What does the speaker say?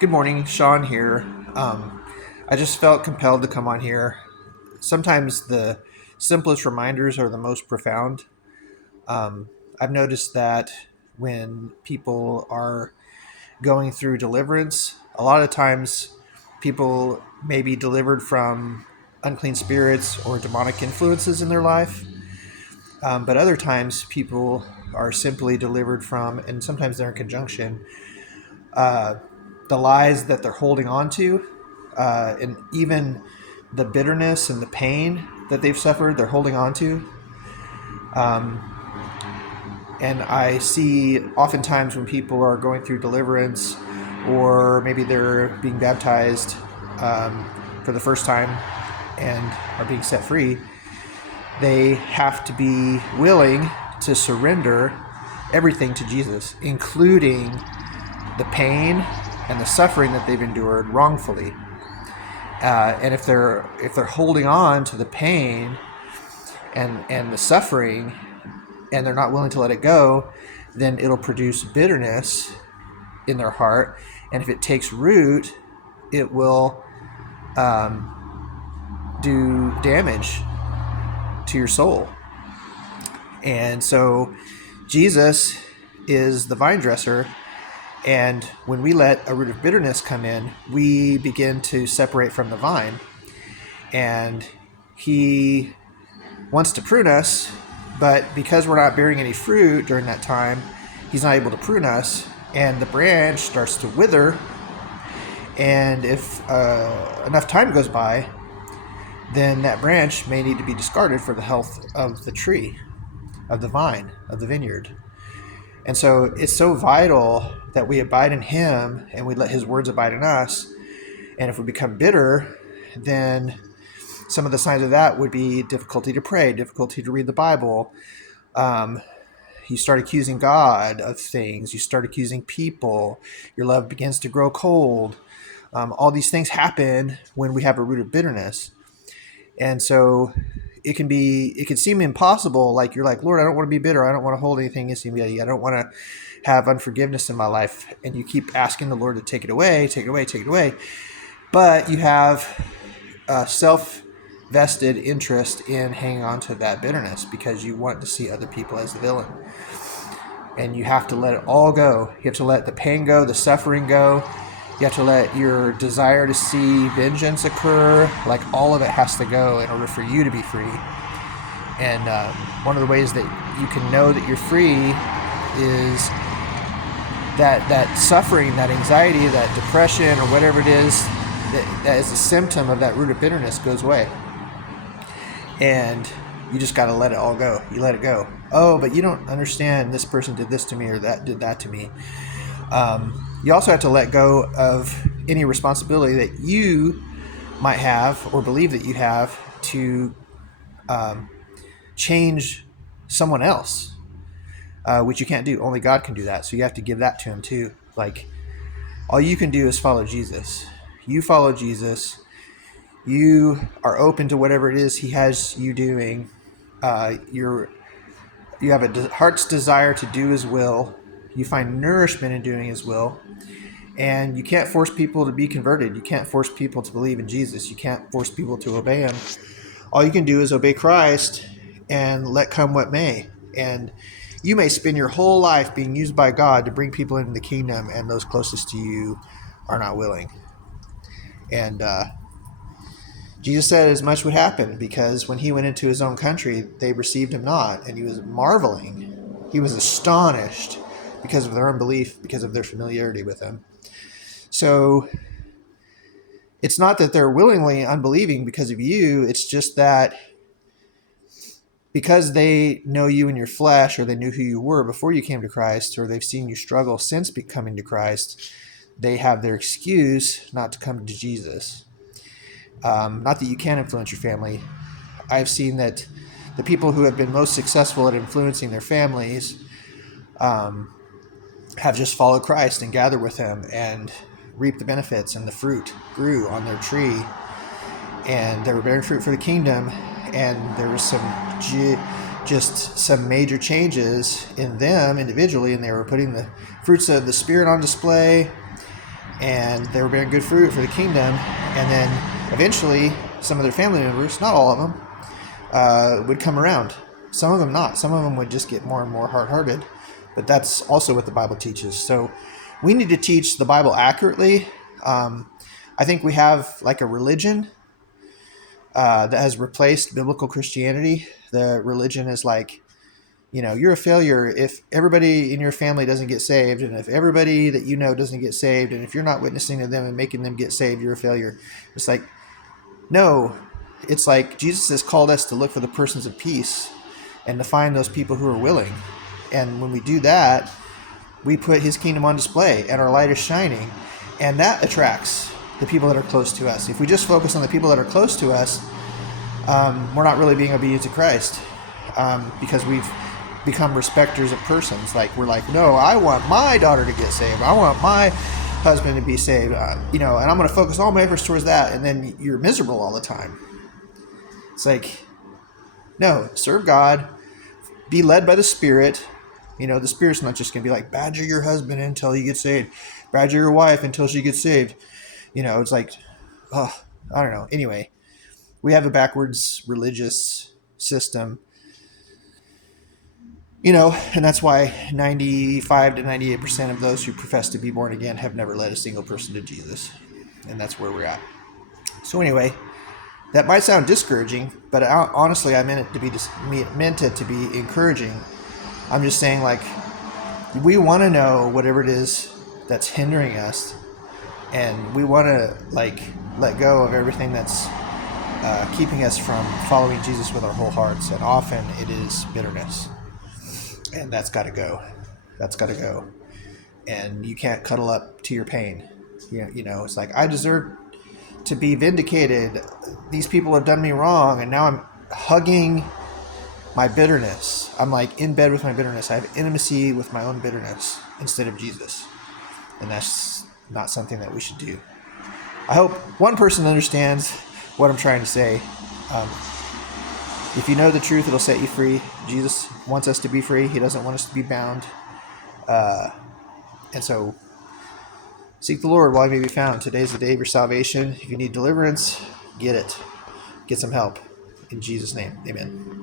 Good morning, Sean here. I just felt compelled to come on here. Sometimes the simplest reminders are the most profound. I've noticed that when people are going through deliverance, a lot of times people may be delivered from unclean spirits or demonic influences in their life, but other times people are simply delivered from, and sometimes they're in conjunction, uh, the lies that they're holding on to, and even the bitterness and the pain that they've suffered, they're holding on to. Um, and I see oftentimes when people are going through deliverance, or maybe they're being baptized for the first time and are being set free, they have to be willing to surrender everything to Jesus, including the pain and the suffering that they've endured wrongfully. And if they're holding on to the pain and the suffering, and they're not willing to let it go, then it'll produce bitterness in their heart. And if it takes root, it will do damage to your soul. And so Jesus is the vine dresser. And when we let a root of bitterness come in, we begin to separate from the vine. And he wants to prune us, but because we're not bearing any fruit during that time, he's not able to prune us, and the branch starts to wither. And if enough time goes by, then that branch may need to be discarded for the health of the tree, of the vine, of the vineyard. And so it's so vital that we abide in him and we let his words abide in us. And if we become bitter, then some of the signs of that would be difficulty to pray, difficulty to read the Bible. You start accusing God of things. You start accusing people. Your love begins to grow cold. All these things happen when we have a root of bitterness. And so it can seem impossible. Like you're like, Lord, I don't want to be bitter. I don't want to hold anything against anybody. I don't want to have unforgiveness in my life. And you keep asking the Lord to take it away, take it away, take it away. But you have self-vested interest in hanging on to that bitterness because you want to see other people as the villain. And you have to let it all go. You have to let the pain go, the suffering go. You have to let your desire to see vengeance occur. Like all of it has to go in order for you to be free. And one of the ways that you can know that you're free is that suffering, that anxiety, that depression, or whatever it is, that is a symptom of that root of bitterness goes away. And you just got to let it all go. You let it go. Oh, but you don't understand. This person did this to me, or that did that to me. You also have to let go of any responsibility that you might have or believe that you have to change someone else, which you can't do. Only God can do that. So you have to give that to him too. Like, all you can do is follow Jesus. You follow Jesus. You are open to whatever it is he has you doing. You have a heart's desire to do his will. You find nourishment in doing his will. And you can't force people to be converted. You can't force people to believe in Jesus. You can't force people to obey him. All you can do is obey Christ and let come what may. And you may spend your whole life being used by God to bring people into the kingdom, and those closest to you are not willing. And Jesus said as much would happen, because when he went into his own country, they received him not. And he was marveling. He was astonished because of their unbelief, because of their familiarity with him. So it's not that they're willingly unbelieving because of you. It's just that because they know you in your flesh, or they knew who you were before you came to Christ, or they've seen you struggle since becoming to Christ, they have their excuse not to come to Jesus. Not that you can't influence your family. I've seen that the people who have been most successful at influencing their families have just followed Christ and gathered with him and reaped the benefits, and the fruit grew on their tree, and they were bearing fruit for the kingdom. And there was some major changes in them individually, and they were putting the fruits of the Spirit on display. and they were bearing good fruit for the kingdom. And then eventually, some of their family members, not all of them, would come around. Some of them not. Some of them would just get more and more hard-hearted. But that's also what the Bible teaches. So we need to teach the Bible accurately. I think we have like a religion that has replaced biblical Christianity. The religion is like, you're a failure if everybody in your family doesn't get saved, and if everybody that you know doesn't get saved, and if you're not witnessing to them and making them get saved, you're a failure. It's like, no, it's like Jesus has called us to look for the persons of peace and to find those people who are willing. And when we do that, we put his kingdom on display and our light is shining, and that attracts the people that are close to us. If we just focus on the people that are close to us, we're not really being obedient to Christ, because we've become respecters of persons. Like, we're like, no, I want my daughter to get saved. I want my husband to be saved, and I'm going to focus all my efforts towards that. And then you're miserable all the time. It's like, no, serve God, be led by the Spirit. The Spirit's not just going to be like, badger your husband until he gets saved, badger your wife until she gets saved. It's like, I don't know. Anyway, we have a backwards religious system, and that's why 95 to 98% of those who profess to be born again have never led a single person to Jesus. And that's where we're at. So anyway, that might sound discouraging, but honestly, I meant it to be encouraging. I'm just saying, like, we want to know whatever it is that's hindering us, and we want to let go of everything that's keeping us from following Jesus with our whole hearts. And often it is bitterness, and that's got to go. That's got to go. And you can't cuddle up to your pain. It's like, I deserve to be vindicated. These people have done me wrong, and now I'm hugging my bitterness. I'm like in bed with my bitterness. I have intimacy with my own bitterness instead of Jesus. And that's not something that we should do. I hope one person understands what I'm trying to say. If you know the truth, it'll set you free. Jesus wants us to be free. He doesn't want us to be bound. And so seek the Lord while he may be found. Today's the day of your salvation. If you need deliverance, get it. Get some help. In Jesus' name, amen.